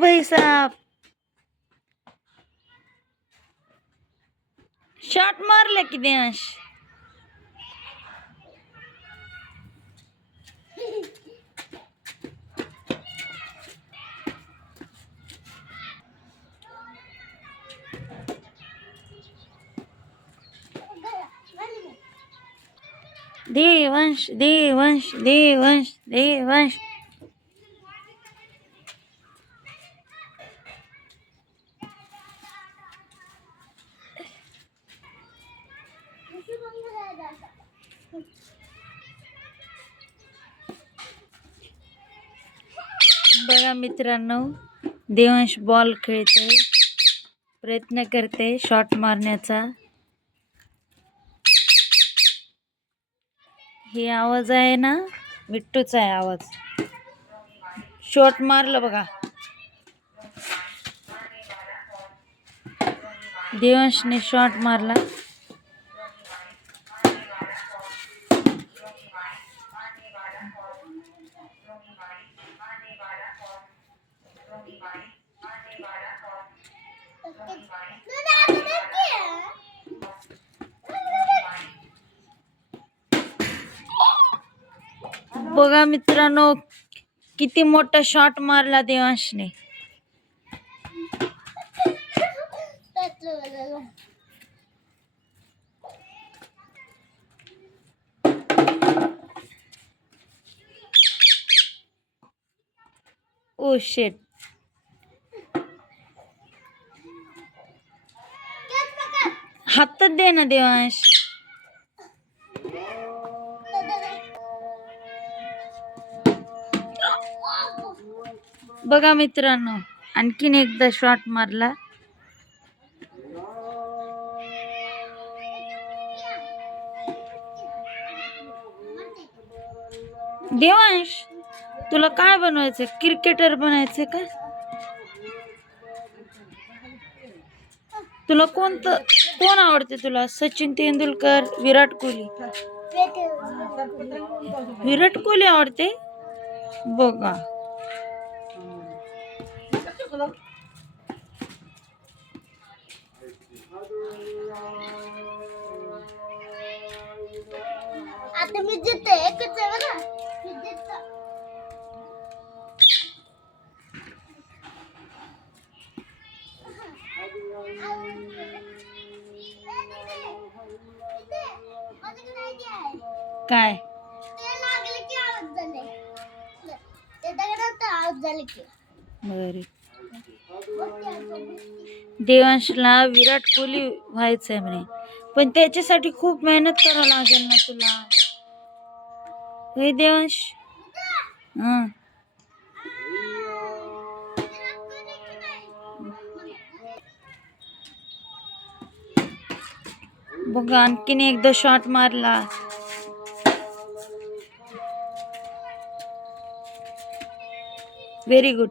भाई साहब, शॉट मारले की देवांश? देवांश देवांश देवांश देवांश. बघा मित्रांनो, देवांश बॉल खेळते, प्रयत्न करते शॉट मारण्याचा. हे आवाज आहे ना, मिट्टूचा आहे आवाज. शॉट मारलं बघा देवांशने, शॉट मारला. बघा मित्रांनो, किती मोठा शॉट मारला देवांशने. Oh shit. हातात दे ना देवांश. बघा मित्रांनो, आणखीन एकदा शॉट मारला. देवांश, तुला काय बनवायचं? क्रिकेटर बनायचं का? तुला कोण आवडते तुला? सचिन तेंडुलकर, विराट कोहली? विराट कोहली आवडते. बघा आता मी जिथे एकच आहे बघा. काय बरे. देवांशला विराट कोहली व्हायचंय म्हणे, पण त्याच्यासाठी खूप मेहनत करावं लागेल ना तुला. हे देवांश. बघा आणखीन एकदा शॉट मारला. Very good.